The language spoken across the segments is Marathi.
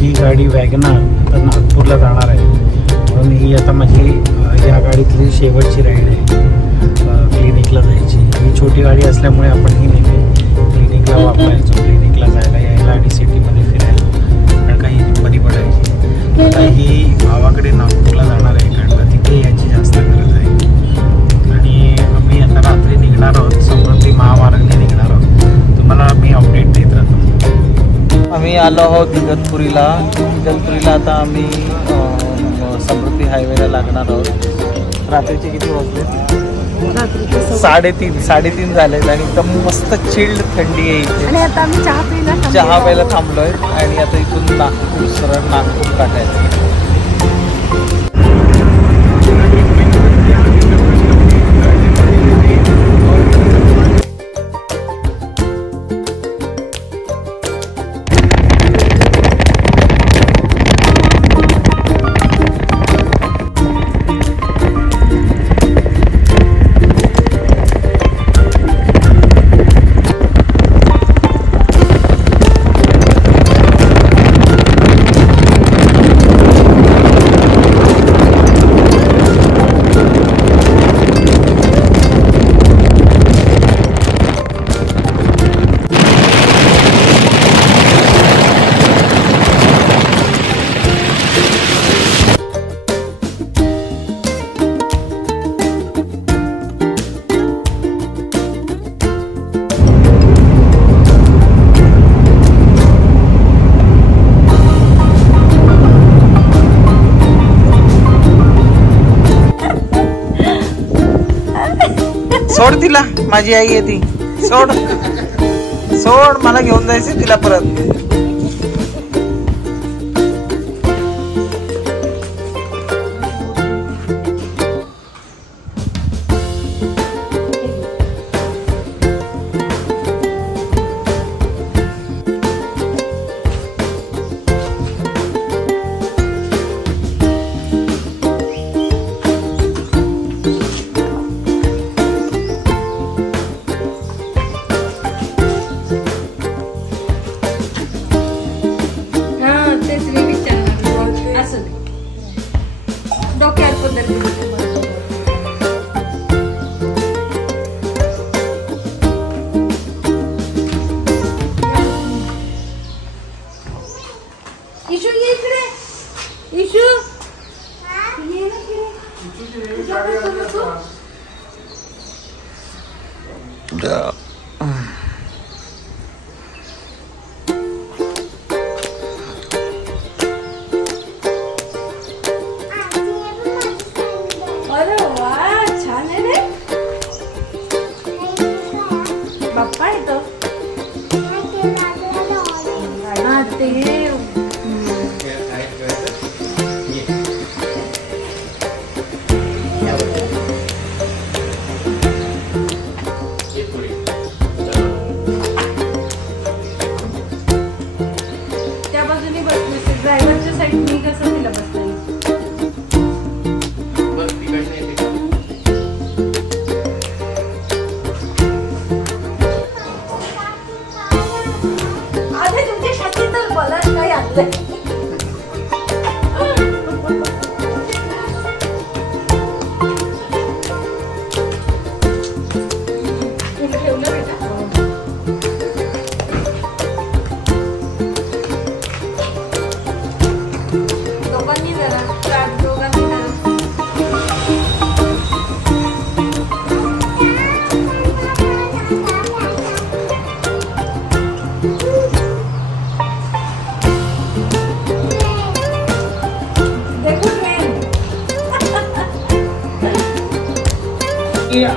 ही गाडी वॅगनार आता नागपूरला जाणार आहे, म्हणून ही आता माझी या गाडीतली शेवटची राईड आहे क्लिनिकला जायची. ही छोटी गाडी असल्यामुळे आपण ही नेहमी क्लिनिकला वापरायचो, क्लिनिकला जायला यायला आणि सिटीमध्ये फिरायला, कारण काही बरी पडायची. आता ही गावाकडे नागपूरला जाणार आहे, कारण तिथे याची जास्त गरज आहे. आणि आम्ही आता रात्री निघणार आहोत, समृद्धी महामार्गाने निघणार आहोत. तुम्हाला मी अपडेट देत राहतो. आम्ही आलो आहोत इगतपुरीला. आता आम्ही समृद्धी हायवेला लागणार आहोत. रात्रीचे किती वाजले? 3:30 झालेत आणि एकदम मस्त चिल्ड थंडी आहे इथे. आणि आता आम्ही चहा प्यायला थांबलोय आणि आता इथून नागपूर सरळ नागपूर काढायचं. सोड तिला, माझी आई आहे ती. सोड सोड, मला घेऊन जायचं तिला परत.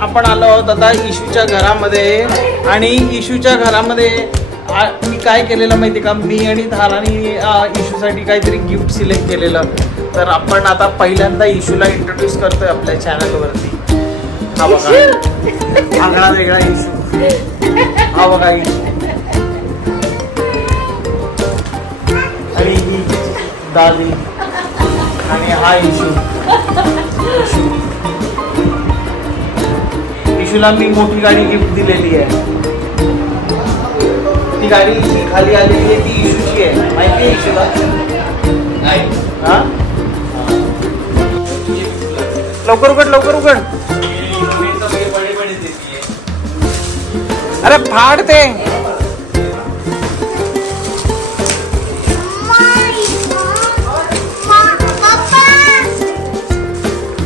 आपण आलो आहोत आता इशूच्या घरामध्ये. आणि इशूच्या घरामध्ये मी काय केलेलं माहिती का, मी आणि धारानी इशूसाठी काहीतरी गिफ्ट सिलेक्ट केलेलं. तर आपण आता पहिल्यांदा इशूला इंट्रोड्यूस करतोय आपल्या चॅनलवरती. हा बघा, आगळा वेगळा इशू. हा बघा इशू. आणि ही दादी आणि हा इशू. इशूला मी मोठी गाडी गिफ्ट दिलेली आहे. ती गाडी जी खाली आलेली आहे ती इशूची आहे माहिती आहे तुला? हा लवकर उघड लवकर उघड. अरे फाड ते.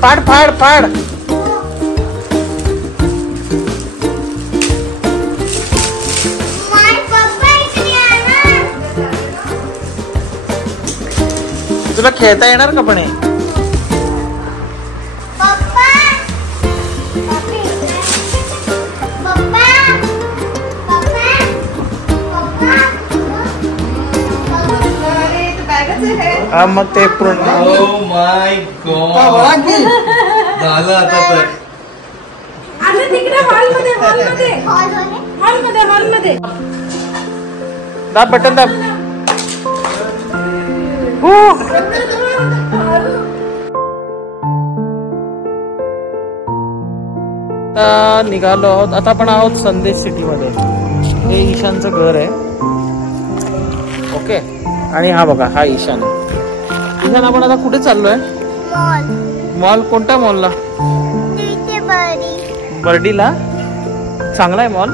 फाड फाड फाड. तुला खेळता येणार का पण हे? हा मग ते पूर्ण. ओ माय गॉड झालं आता तर. तिकडे हॉलमध्ये हॉलमध्ये हॉलमध्ये हॉलमध्ये दाब बटन दाब. निघालो आहोत आता आपण आहोत संदेश सिटी मध्ये. हे ईशानचं घर आहे. ओके आणि हा बघा हा ईशान. ईशान आपण आता कुठे चाललोय? मॉल. कोणत्या मॉलला? बर्डीला. चांगला आहे मॉल.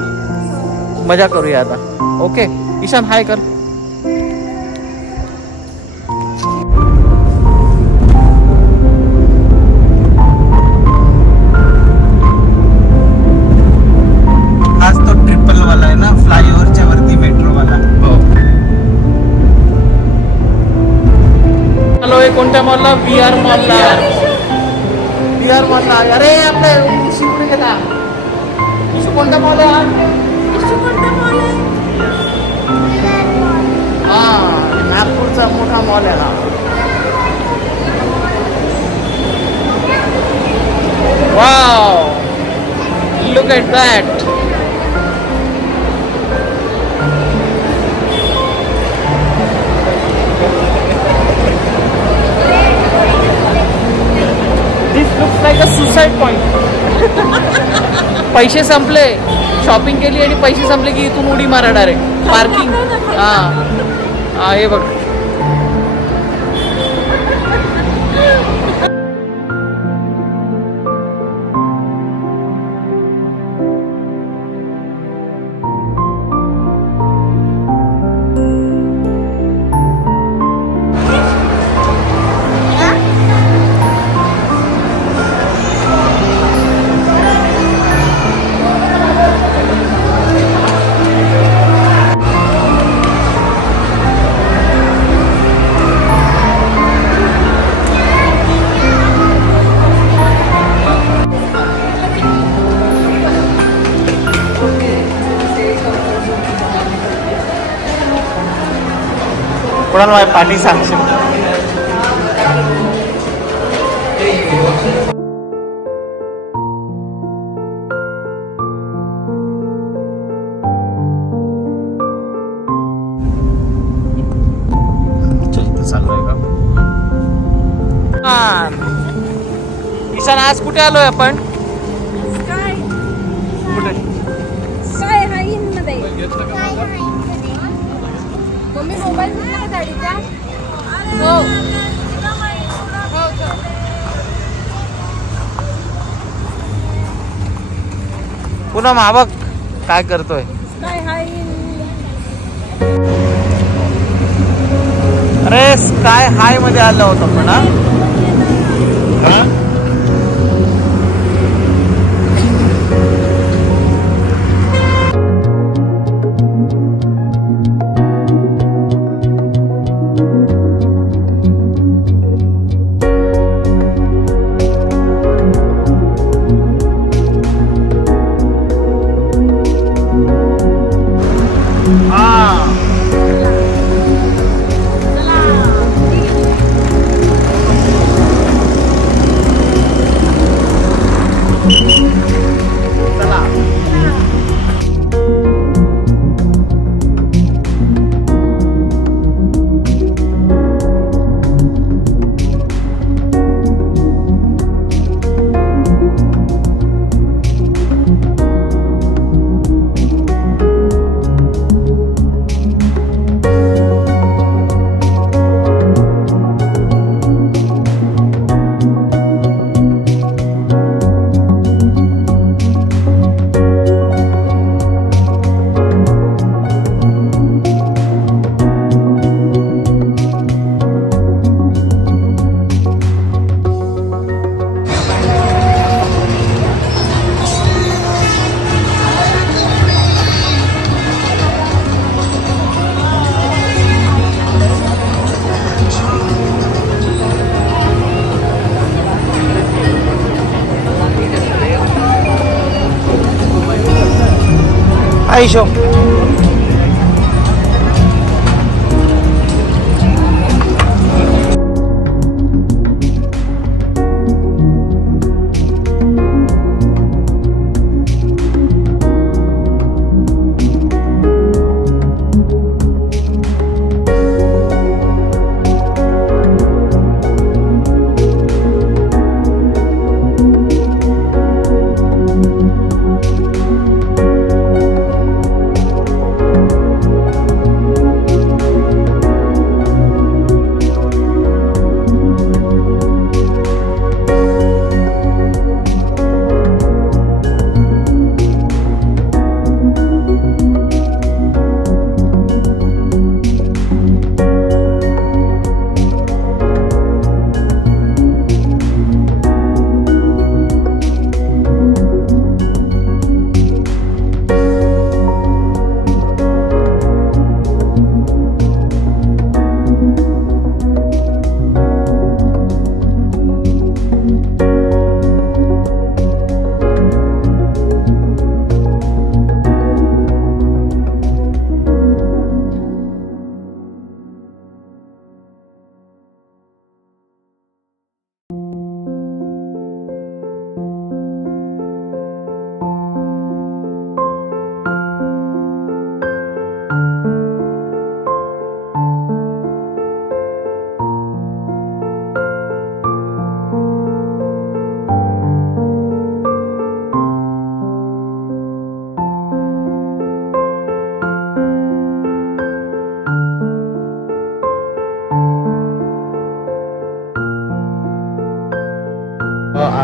मजा करूया आता. ओके ईशान हाय कर. आज तो ट्रिपल वाला आहे ना फ्लायओव्हरच्या वरती मेट्रो वाला. हॅलो हे कोणत्या मॉलला? VR मॉलला. VR मॉलला. अरे आपल्या इशू कुठे गेला? इशू कोणता मॉल आहे? हा नागपूरचा मोठा मॉल आहे ना. Wow look at that. This looks like a suicide point. पैसे संपले. शॉपिंग केली आणि पैसे संपले की इथून उडी मारा डायरेक्ट. पार्किंग. हा हा हे बघ. कोणाला माझ्या पाठी सांगशील? ईशान आज कुठे आलोय आपण? कुठे? मम्मी मोबाईल दिला का गाडीचा? हो. पुन्हा मावक काय करतोय? अरे स्काय हाय मध्ये आलो होतो आपण. ईशो.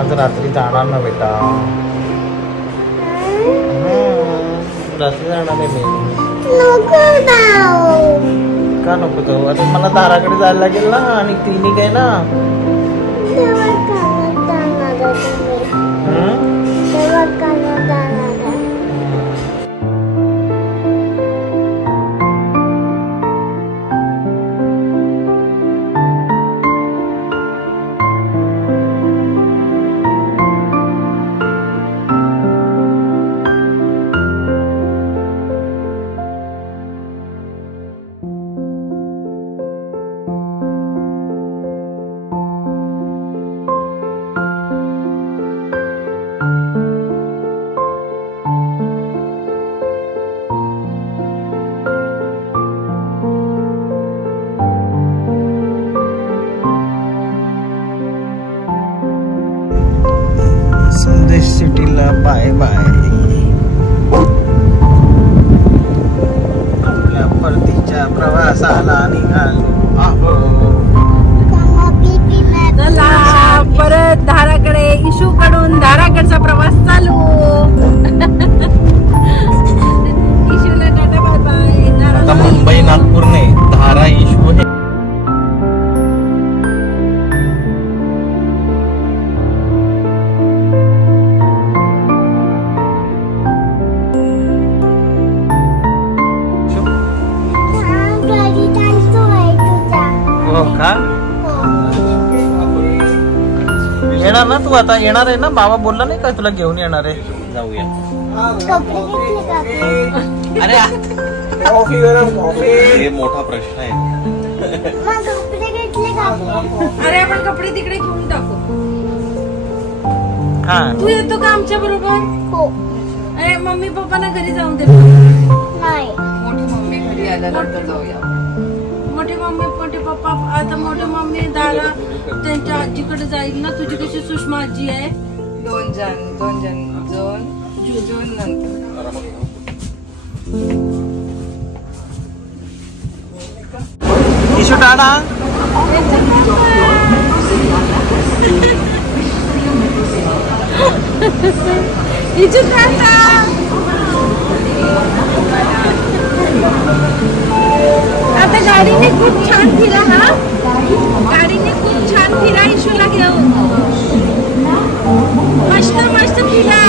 आज रात्री जाणार ना बेटा. रात्री जाणार आहे मी. का नको तो? आता मला दाराकडे जायला लागेल ना आणि क्लिनिक आहे ना. संदेश सिटीला बाय बाय. आपल्या परतीच्या प्रवासाला निघालो आहो. चला परत धाराकडे. इशू कडून धाराकडचा प्रवास चालू. इशूला टाटा बाय बाय. आता मुंबई नागपूर नाही, धारा इशू हे. हो का? येणार ना तू? आता येणार आहे ना? बाबा बोलला नाही का तुला घेऊन येणार आहे? जाऊया. अरे हे मोठा प्रश्न आहे. अरे आपण कपडे तिकडे घेऊन टाकू. हा तू येतो का आमच्या बरोबर? हो. अरे मम्मी पप्पांना घरी जाऊन दे. नाही. मोठी मम्मी घरी आल्यानंतर जाऊया. मोठे मम्मी मोठे पप्पा. आता मोठे मम्मी दादा त्यांच्या आजीकडे जाईल ना. तुझी कशी सुषमा आजी आहे? दोन जून नंतर. इशू टाटा. इशू टाटा. आता गाडीने खूप छान फिरा. हा गाडीने खूप छान फिरा. इशूला घेऊन मस्त मस्त फिरा.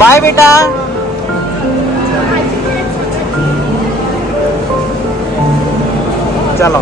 बाय बेटा. चलो